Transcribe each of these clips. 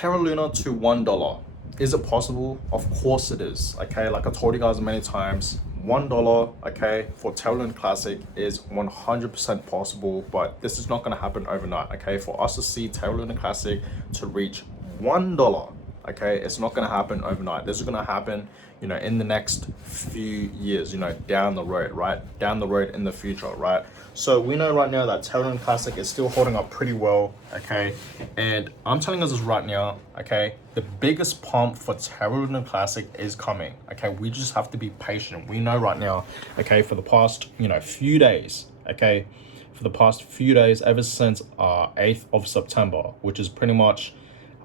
Terra Luna to $1. Is it possible? Of course it is. Okay, like I told you guys many times, $1, okay, for Terra Luna Classic is 100% possible, but this is not going to happen overnight. Okay, for us to see Terra Luna Classic to reach $1, okay, it's not going to happen overnight. This is going to happen, in the next few years, down the road, right? Down the road in the future, right? So we know right now that Terra Luna Classic is still holding up pretty well, okay? And I'm telling us this right now, okay? The biggest pump for Terra Luna Classic is coming, okay? We just have to be patient. We know right now, okay, for the past, few days, okay? For the past few days, ever since 8th of September, which is pretty much,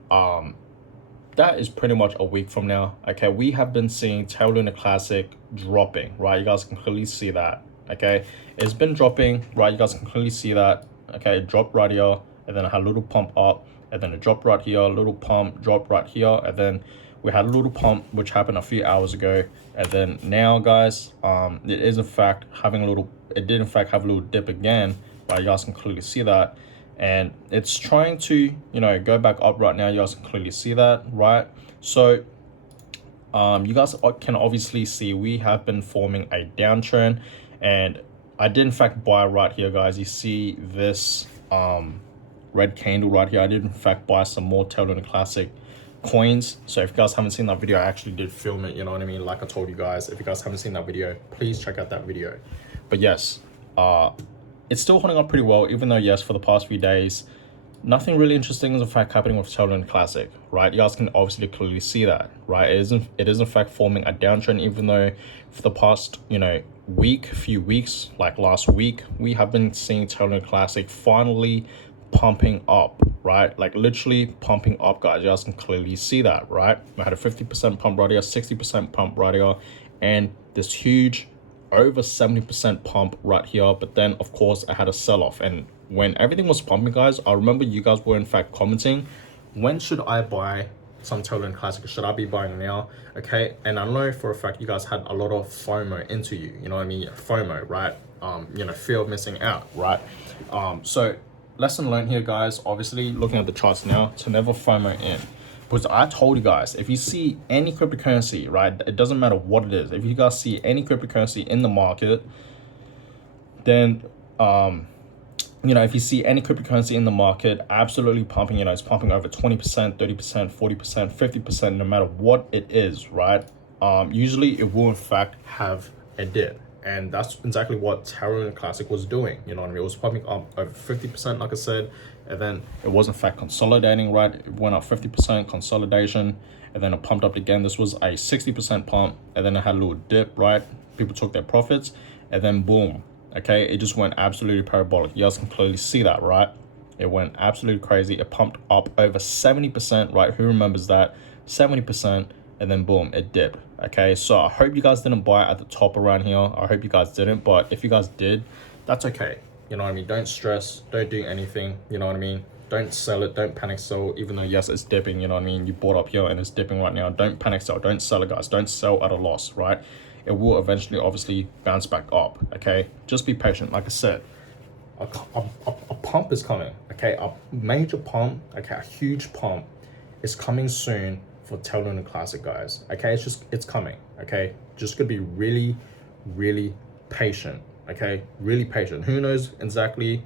that is pretty much a week from now, okay? We have been seeing Terra Luna Classic dropping, right? You guys can clearly see that, okay? It's been dropping, right? You guys can clearly see that, okay? It dropped right here, and then I had a little pump up, and then it dropped right here, a little pump, drop right here, and then we had a little pump, which happened a few hours ago, and then now, guys, it is in fact having a little, it did in fact have a little dip again, right? You guys can clearly see that. And it's trying to, go back up right now. You guys can clearly see that, right? So you guys can obviously see we have been forming a downtrend, and I did in fact buy right here, guys. You see this red candle right here. I did in fact buy some more Terra Luna Classic coins. So if you guys haven't seen that video, I actually did film it, you know what I mean? Like I told you guys, if you guys haven't seen that video, please check out that video. But yes, it's still holding up pretty well, even though, yes, for the past few days, nothing really interesting is in fact happening with Terra Luna Classic, right? You guys can obviously clearly see that, right? It is in fact forming a downtrend, even though for the past, few weeks, like last week, we have been seeing Terra Luna Classic finally pumping up, right? Like literally pumping up, guys. You guys can clearly see that, right? I had a 50% pump right here, 60% pump right here, and this huge over 70% pump right here. But then of course I had a sell-off, and when everything was pumping, guys, I remember you guys were in fact commenting, when should I buy some Terra Luna Classic? Should I be buying now? Okay, and I know for a fact you guys had a lot of FOMO into you, you know what I mean? FOMO, right? Fear of missing out, right? So lesson learned here, guys, obviously looking at the charts now, to never FOMO in. Because I told you guys, if you see any cryptocurrency, right, it doesn't matter what it is, if you guys see any cryptocurrency in the market, then if you see any cryptocurrency in the market absolutely pumping, it's pumping over 20%, 30%, 40%, 50%, no matter what it is, right? Usually it will in fact have a dip. And that's exactly what Terra Luna Classic was doing, you know what I mean? It was pumping up over 50%, like I said, and then it was in fact consolidating, right? It went up 50% consolidation, and then it pumped up again. This was a 60% pump, and then it had a little dip, right? People took their profits, and then boom, okay? It just went absolutely parabolic. You guys can clearly see that, right? It went absolutely crazy. It pumped up over 70%, right? Who remembers that? 70%, and then boom, it dipped. Okay, so I hope you guys didn't buy at the top around here. I hope you guys didn't, but if you guys did, that's okay. You know what I mean? Don't stress, don't do anything, you know what I mean? Don't sell it, don't panic sell, even though yes, it's dipping, you know what I mean? You bought up here and it's dipping right now. Don't panic sell, don't sell it, guys. Don't sell at a loss, right? It will eventually obviously bounce back up, okay? Just be patient. Like I said, a pump is coming, okay? A major pump, okay, a huge pump is coming soon for Terra Luna Classic, guys. Okay, it's coming. Okay, just gonna be really, really patient. Okay, really patient. Who knows exactly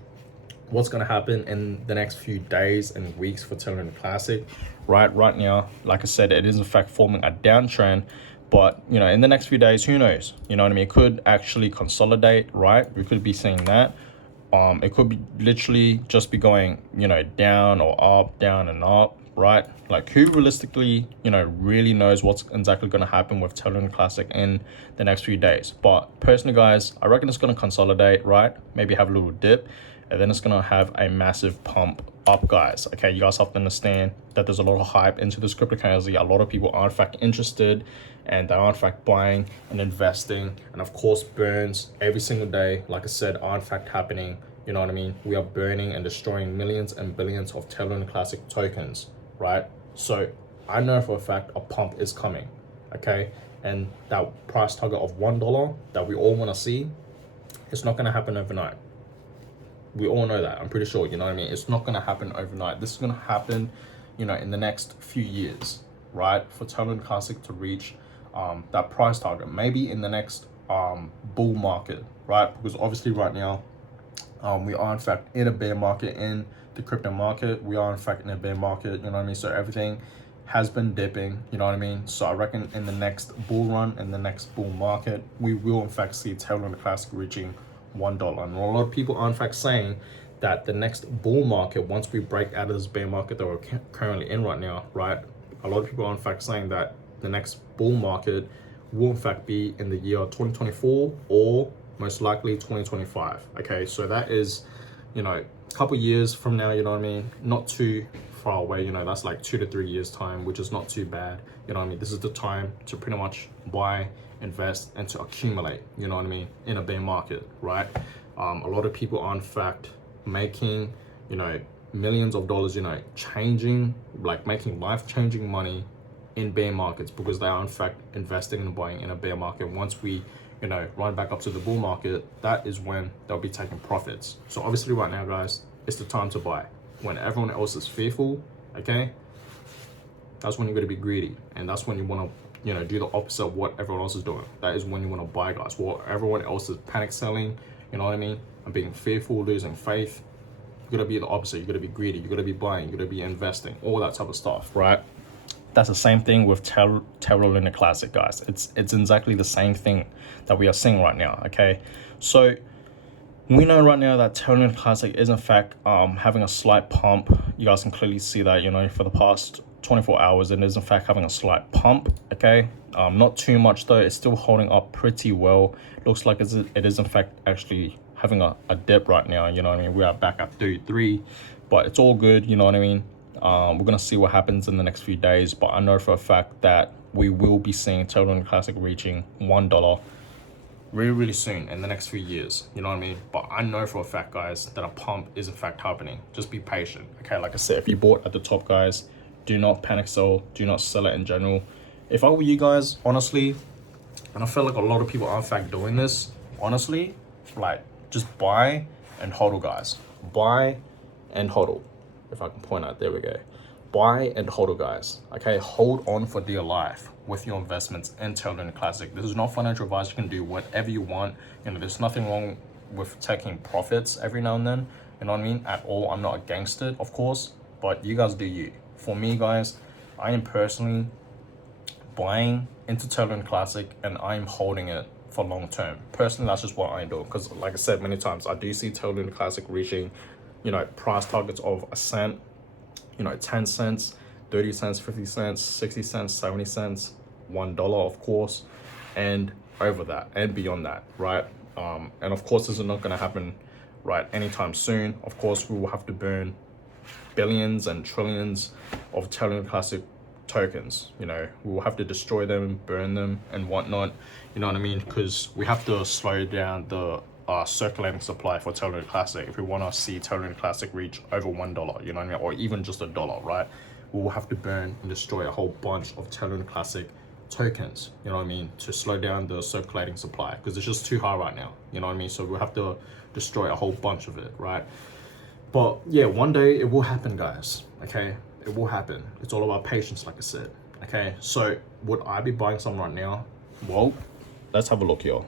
what's gonna happen in the next few days and weeks for Terra Luna Classic, right? Right now, like I said, it is in fact forming a downtrend, but in the next few days, who knows? You know what I mean? It could actually consolidate, right? We could be seeing that. It could be literally just be going, down or up, down and up, right? Like who realistically, really knows what's exactly going to happen with Terra Luna Classic in the next few days. But personally, guys, I reckon it's going to consolidate, right? Maybe have a little dip, and then it's going to have a massive pump up, guys. Okay, you guys have to understand that there's a lot of hype into this cryptocurrency. A lot of people are in fact interested, and they are in fact buying and investing, and of course burns every single day, like I said, are in fact happening. You know what I mean? We are burning and destroying millions and billions of Terra Luna Classic tokens, right? So I know for a fact a pump is coming, okay? And that price target of $1 that we all want to see, it's not going to happen overnight. We all know that. I'm pretty sure, you know what I mean? It's not going to happen overnight. This is going to happen, you know, in the next few years, right, for Terra Classic to reach that price target, maybe in the next bull market, right? Because obviously right now we are in fact in a bear market in the crypto market. We are in fact in a bear market, you know what I mean? So everything has been dipping, you know what I mean? So I reckon in the next bull run, in the next bull market, we will in fact see Terra Classic reaching $1. And a lot of people are in fact saying that the next bull market, once we break out of this bear market that we're currently in right now, right? A lot of people are in fact saying that the next bull market will in fact be in the year 2024 or most likely 2025. Okay, so that is, you know, a couple years from now, you know what I mean? Not too far away, you know, that's like 2 to 3 years time, which is not too bad. You know what I mean? This is the time to pretty much buy, invest, and to accumulate, you know what I mean, in a bear market, right? A lot of people are in fact making, you know, millions of dollars, you know, changing, like making life-changing money in bear markets because they are in fact investing and buying in a bear market. Once we, you know, run back up to the bull market, that is when they'll be taking profits. So obviously right now, guys, it's the time to buy. When everyone else is fearful, okay, that's when you're going to be greedy, and that's when you want to, you know, do the opposite of what everyone else is doing. That is when you want to buy, guys. While everyone else is panic selling, you know what I mean, and being fearful, losing faith, you're going to be the opposite. You're going to be greedy. You're going to be buying. You're going to be investing, all that type of stuff, right? That's the same thing with Terra Classic, guys. It's exactly the same thing that we are seeing right now, okay? So we know right now that Terra Classic is in fact having a slight pump. You guys can clearly see that, you know, for the past 24 hours, it is in fact having a slight pump, okay? Not too much though. It's still holding up pretty well. Looks like it is in fact actually having a dip right now, you know what I mean? We are back at 33, but it's all good, you know what I mean? We're gonna see what happens in the next few days, but I know for a fact that we will be seeing Terra Classic reaching $1 really soon in the next few years, you know what I mean? But I know for a fact, guys, that a pump is in fact happening. Just be patient, okay? Like I said, if you bought at the top, guys, do not panic sell, do not sell it in general. If I were you guys, honestly, and I feel like a lot of people are in fact doing this, honestly, like just buy and hodl, guys. Buy and hodl. If I can point out, there we go. Buy and hodl, guys. Okay, hold on for dear life with your investments in Terra Classic. This is not financial advice. You can do whatever you want. You know, there's nothing wrong with taking profits every now and then. You know what I mean? At all. I'm not against it, of course, but you guys do you. For me, guys, I am personally buying into Terra Classic and I'm holding it for long term. Personally, that's just what I do. Because like I said many times, I do see Terra Classic reaching, you know, price targets of a cent, you know, 10 cents, 30 cents, 50 cents, 60 cents, 70 cents, $1, of course, and over that and beyond that, right? And of course, this is not going to happen, right, anytime soon. Of course, we will have to burn billions and trillions of Terra Classic tokens. You know, we will have to destroy them, burn them, and whatnot. You know what I mean? Because we have to slow down the circulating supply for Terra Classic if we want to see Terra Classic reach over $1, you know what I mean, or even just $1, right? We will have to burn and destroy a whole bunch of Terra Classic tokens, you know what I mean, to slow down the circulating supply because it's just too high right now, you know what I mean? So we'll have to destroy a whole bunch of it, right? But yeah, one day it will happen, guys, okay? It will happen. It's all about patience, like I said, okay? So would I be buying some right now? Well, let's have a look here.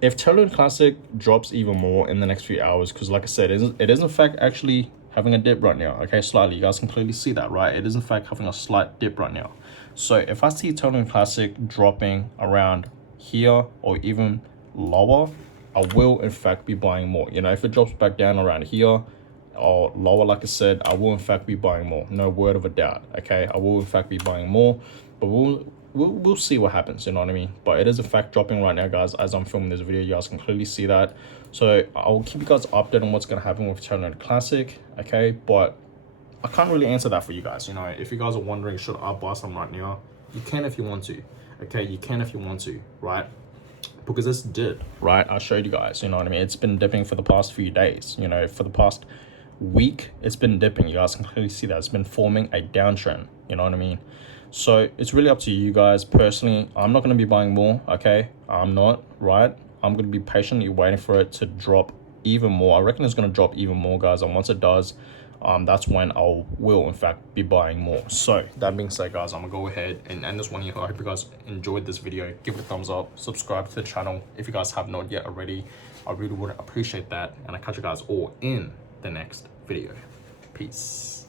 If Terra Classic drops even more in the next few hours, because like I said, it is in fact actually having a dip right now, okay? Slightly, you guys can clearly see that, right? It is in fact having a slight dip right now. So if I see Terra Classic dropping around here or even lower, I will in fact be buying more. You know, if it drops back down around here or lower, like I said, I will in fact be buying more. No word of a doubt, okay? I will in fact be buying more, but we'll see what happens, you know what I mean? But it is in fact dropping right now, guys. As I'm filming this video, you guys can clearly see that. So I'll keep you guys updated on what's going to happen with Terra Classic, okay? But I can't really answer that for you guys. You know, if you guys are wondering, should I buy some right now? You can if you want to, okay? You can if you want to, right? Because this did, right? I showed you guys, you know what I mean? It's been dipping for the past few days, you know, for the past week, it's been dipping. You guys can clearly see that it's been forming a downtrend, you know what I mean? So it's really up to you guys. Personally, I'm not going to be buying more, okay? I'm not, right? I'm going to be patiently waiting for it to drop even more. I reckon it's going to drop even more, guys. And once it does, that's when I will in fact be buying more. So that being said, guys, I'm gonna go ahead and end this one here. I hope you guys enjoyed this video. Give it a thumbs up, subscribe to the channel if you guys have not yet already. I really would appreciate that, and I catch you guys all in the next video. Peace.